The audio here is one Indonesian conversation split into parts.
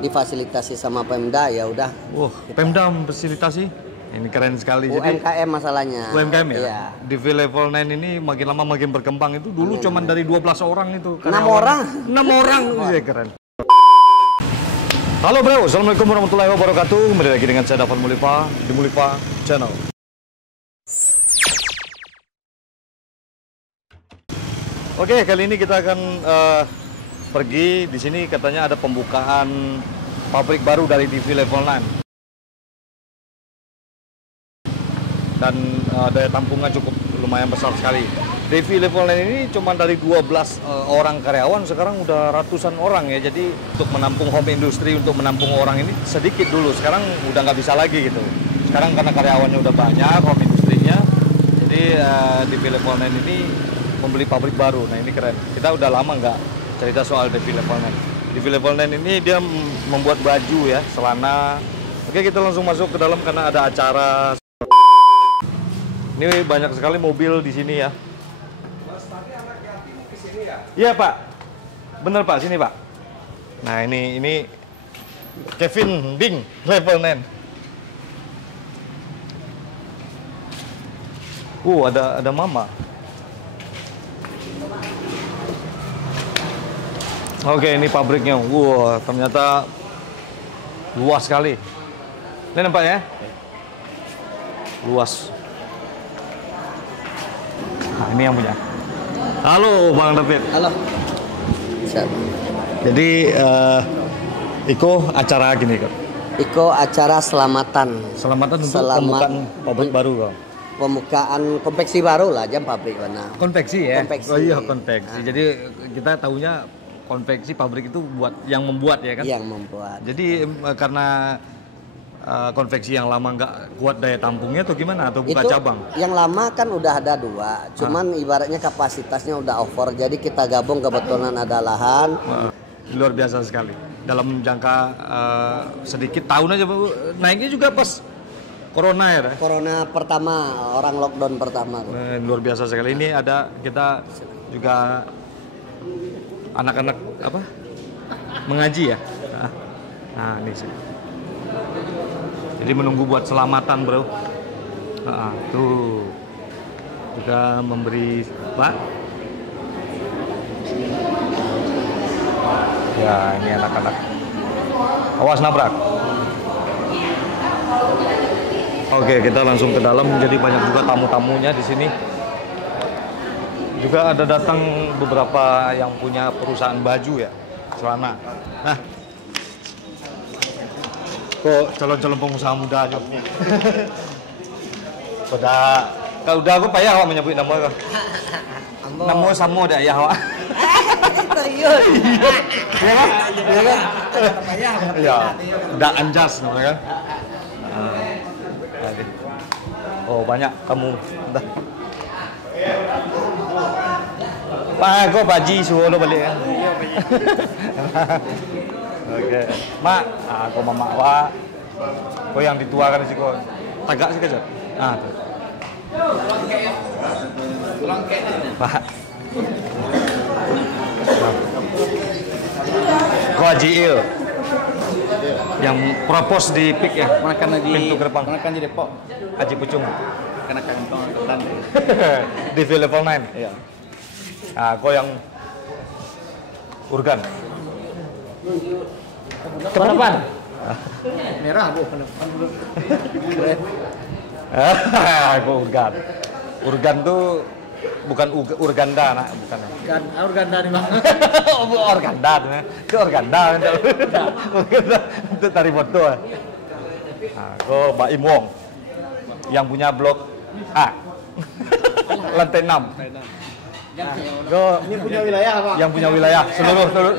difasilitasi sama Pemda ya udah. Pemda memfasilitasi. Ini keren sekali. UMKM masalahnya. UMKM ya? Iya. Di V-Level 9 ini makin lama makin berkembang itu. Dulu cuma dari 12 orang itu. 6 orang. 6 orang. Iya, keren. Halo bro, Assalamualaikum warahmatullahi wabarakatuh. Kembali lagi dengan saya Dafan Mulifa di Mulifa Channel. Oke, kali ini kita akan pergi. Di sini katanya ada pembukaan pabrik baru dari DV Level 9. Dan daya tampungnya cukup lumayan besar sekali. DV Level 9 ini cuma dari 12 orang karyawan, sekarang udah ratusan orang ya. Jadi untuk menampung home industry, untuk menampung orang ini sedikit dulu. Sekarang udah nggak bisa lagi gitu. Sekarang karena karyawannya udah banyak, home industrinya, jadi DV Level 9 ini membeli pabrik baru. Nah ini keren. Kita udah lama nggak cerita soal DV Level 9. DV Level 9 ini dia membuat baju ya, celana. Oke, kita langsung masuk ke dalam karena ada acara. Ini banyak sekali mobil di sini ya. Mas, tadi anak yatim ke sini ya? Iya, Pak. Bener, Pak. Sini, Pak. Nah, ini Kevin Ding Level 9. Ada mama. Oke, ini pabriknya. Ternyata luas sekali. Ini nampak ya? Luas. Nah, ini yang punya. Halo, Bang David. Halo. Siap. Jadi, Iko acara gini, Kak? Iko acara selamatan. Selamatan untuk pembukaan pabrik baru, Kak? Pembukaan konveksi baru lah, jam pabrik mana? Konveksi ya? Konveksi. Oh iya, konveksi. Jadi, kita tahunya konveksi pabrik itu buat yang membuat ya kan? Yang membuat. Jadi, karena konveksi yang lama nggak kuat daya tampungnya atau gimana? Atau buka itu cabang? Yang lama kan udah ada 2, cuman ibaratnya kapasitasnya udah over, jadi kita gabung, kebetulan ada lahan. Luar biasa sekali. Dalam jangka sedikit tahun aja, naiknya juga pas Corona ya? Corona pertama, orang lockdown pertama. Luar biasa sekali. Ini ada kita juga anak-anak apa? Mengaji ya? Nah ini sih. Jadi menunggu buat selamatan bro. Tuh juga memberi Pak. Ya ini anak-anak. Awas nabrak. Oke kita langsung ke dalam. Jadi banyak juga tamu-tamunya di sini. Juga ada datang beberapa yang punya perusahaan baju ya, celana. Nah. Kok calon-calon pengusaha muda aja. Udah aku payah awak menyebut nama kau. Nama sama ada ayah awak. Serius. Iya kan? Iya kan? Iya. Udah anjas namanya kan. Oh banyak kamu. Pak, kau baji suruh lo balik kan? Iya baji. Oke, Mak, aku mama wa, kau yang dituakan sih kau, tagak sih kerja. Tuh. Pak, kau Haji Il, yang propose di PIK ya, pintu gerbang. Menekan di Depok. Haji Pucung. Kena kantong Di Level 9. Iya. Nah, kau yang Urgan. Kedepan. Merah bu, kedepan dulu. Keren. Aku Urgan. Urgan tuh bukan Urganda, nak, bukan. Kan Urganda nih bang. Oh, Organda tuh. Itu Organda. Itu tari foto. Nah, aku Mbak Im Wong yang punya blok A. Lantai 6. Ini punya wilayah bang. Yang punya wilayah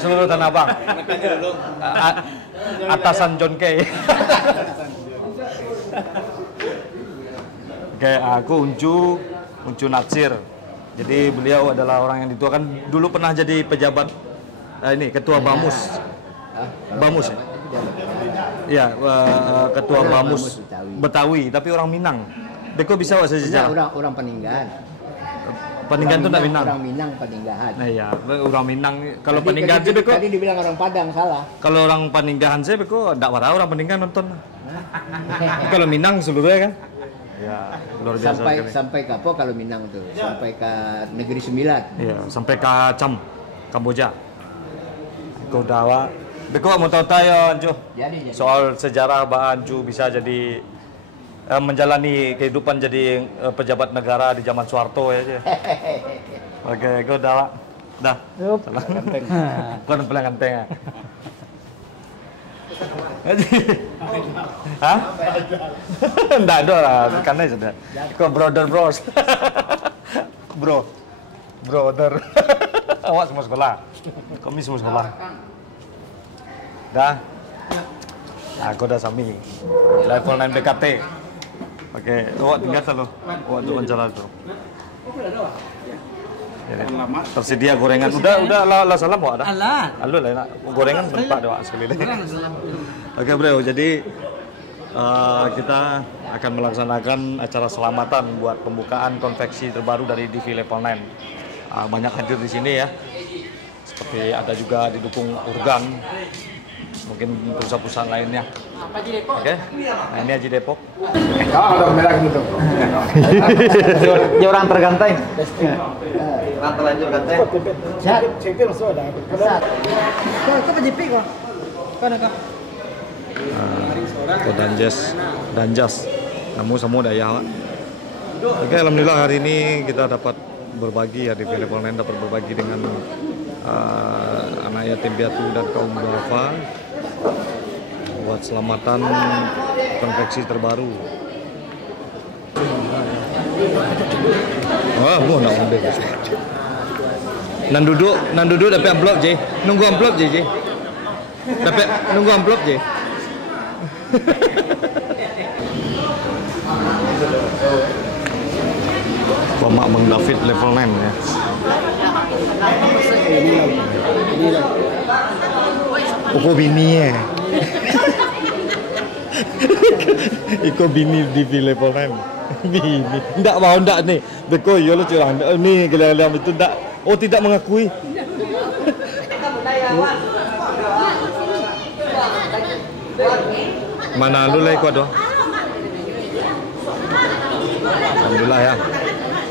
seluruh Tanah Abang. Atasan John Kay. Oke, aku Uncu Natsir. Jadi beliau adalah orang yang dituakan dulu pernah jadi pejabat ini ketua Bamus. Bamus ya? Iya, ketua Bamus Betawi, tapi orang Minang. Deko bisa bahasa sejarah. Orang peninggalan. Peninggahan tuh enggak Minang. Orang Minang Peninggahan. Nah iya, orang Minang. Kalau Tadi- Peninggahan sih beko. Tadi dibilang orang Padang, salah. Kalau orang Peninggahan sih beko enggak warna orang Peninggahan nonton. Kalau Minang seluruhnya kan. Ya, luar biasa Sampai sekali. sampai ke apa kalau Minang tuh? Sampai ke Negeri Sembilan. Iya, sampai ke Kamboja. Kau dawa. Beko mau tahu tayo Anju. Jadi. Soal sejarah Mbak Anju bisa jadi menjalani kehidupan jadi pejabat negara di zaman Soeharto ya. Je. Oke, kau dawa. Dah. Salah ganteng. Kau nampak ganteng ya. Hah? Enggak ada lah, karena sudah. Kau brother bros. Brother. Awak semua sekolah. Kami semua sekolah. Dah. Aku dah sami. Level 9 BKT. Oke, awak tinggal selalu. Awak untuk menjalan tu. Tersedia gorengan. Udah lah salam awak dah. Alah lah nak gorengan bentak dah awak sekali lagi. Oke bro, jadi kita akan melaksanakan acara selamatan buat pembukaan konveksi terbaru dari DV Level 9. Banyak hadir di sini ya. Seperti ada juga didukung Urgan, mungkin perusahaan-perusahaan lainnya. Oke, nah ini Haji Depok. Udah merah gitu. Dia orang terganteng. Rantai lanjut ganteng. Kau Danjas, namu semua daya. Oke, alhamdulillah hari ini kita dapat berbagi ya di Level 9 dapat berbagi dengan anak yatim piatu dan kaum duafa buat selamatan konveksi terbaru. Wah, mau nak ambil. Nan duduk dapat amplop je. Nunggu amplop je. Dapat nunggu amplop je. Bapak Bang David Level 9 ya. Iko bini ya. Iko bini di Level 9. Bini. Enggak mau enggak nih. Beko yo lu curang. Ini gila-gila itu enggak. Oh tidak mengakui. Mana lu lah Iko doh? Alhamdulillah ya.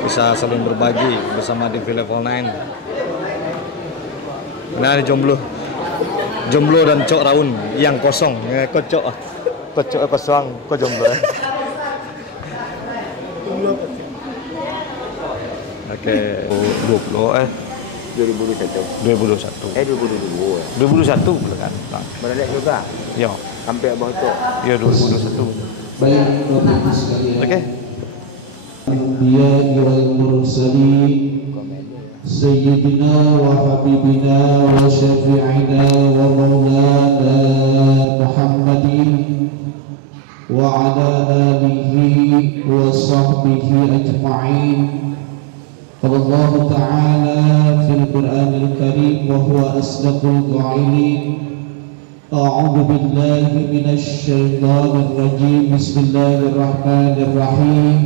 Bisa saling berbagi bersama di Level 9. Nah ini jomblo dan cok raun yang kosong kocok kosong kok jomblo ya. Oke 2021 2021 boleh kan Berdek juga. yo Sampai bawah itu. yo 2021 Baik Bapak sekalian. oke Anbiya wal mursalin Sayyidina wa habibina wa syafi'ina wa maulana Muhammadin wa ala alihi wa sahbihi ajma'in. Qala Allah Ta'ala fil Qur'anil Karim wa huwa asdaqul qa'ilin. A'udzu billahi minasy syaithanir rajim. Bismillahirrahmanirrahim.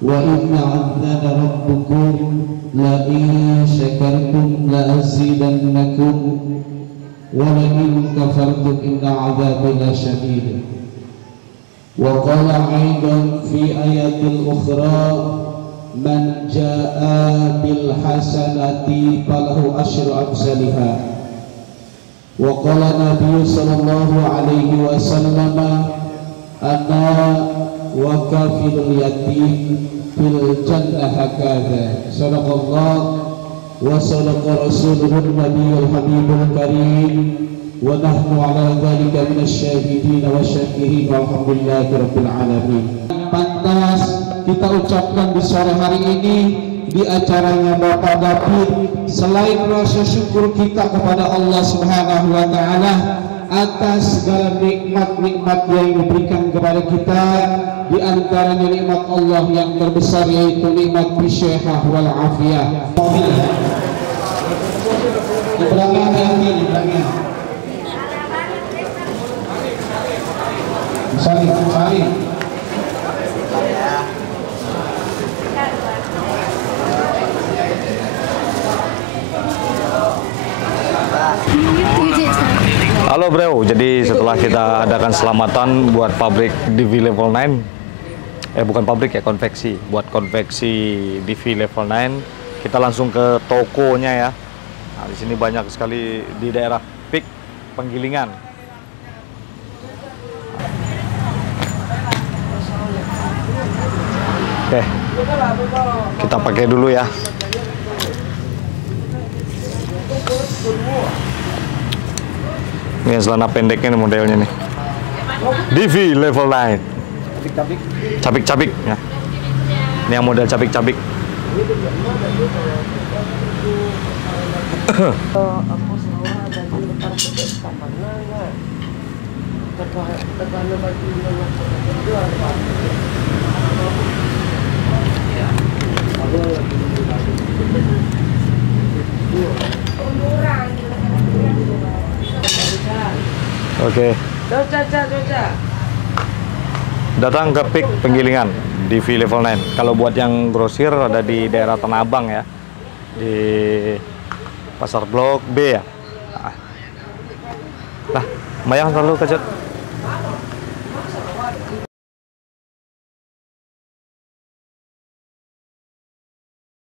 وَإِذْ عَذَّنَ رَبُّكُمْ لَئِن شَكَرْتُمْ لَأَزِيدَنَّكُمْ وَلَئِن كَفَرْتُمْ إِنَّ عَذَابِي لَشَدِيدٌ وَقَالَ أيضا في آيات أخرى مَنْ جَاءَ بِالْحَسَنَةِ فَلَهُ عَشْرُ أَمْثَالِهَا وَقَالَ النَّبِيُّ صلى الله عليه وسلم أَنَا وَكَافِلُ الْيَتِيمِ fil jannah hakadha. Sadaqallah wa sadaqa rasuluhun nabiyul habibul karim wa nahnu ala dhalika minasy syahidin wa syakirin walhamdulillahi rabbil alamin. Pantas kita ucapkan di sore hari ini di acaranya Bapak David, selain rasa syukur kita kepada Allah Subhanahu wa taala atas segala nikmat-nikmat yang diberikan kepada kita, di antaranya nikmat Allah yang terbesar yaitu nikmat bisyahah wal afiyah. Di belakang di belakang. Saling. Jadi setelah kita adakan selamatan buat pabrik DV Level 9, bukan pabrik ya, konveksi. Buat konveksi DV Level 9, kita langsung ke tokonya ya. Nah, di sini banyak sekali di daerah Pik, Penggilingan. Oke, kita pakai dulu ya. Ini celana pendeknya nih modelnya nih. DV Level 9. Cabik-cabik ya. Ini yang model cabik-cabik. Oke. Datang ke Pik Penggilingan DV Level 9. Kalau buat yang grosir ada di daerah Tanah Abang ya, di Pasar Blok B ya. Nah, Mayang selalu kecet.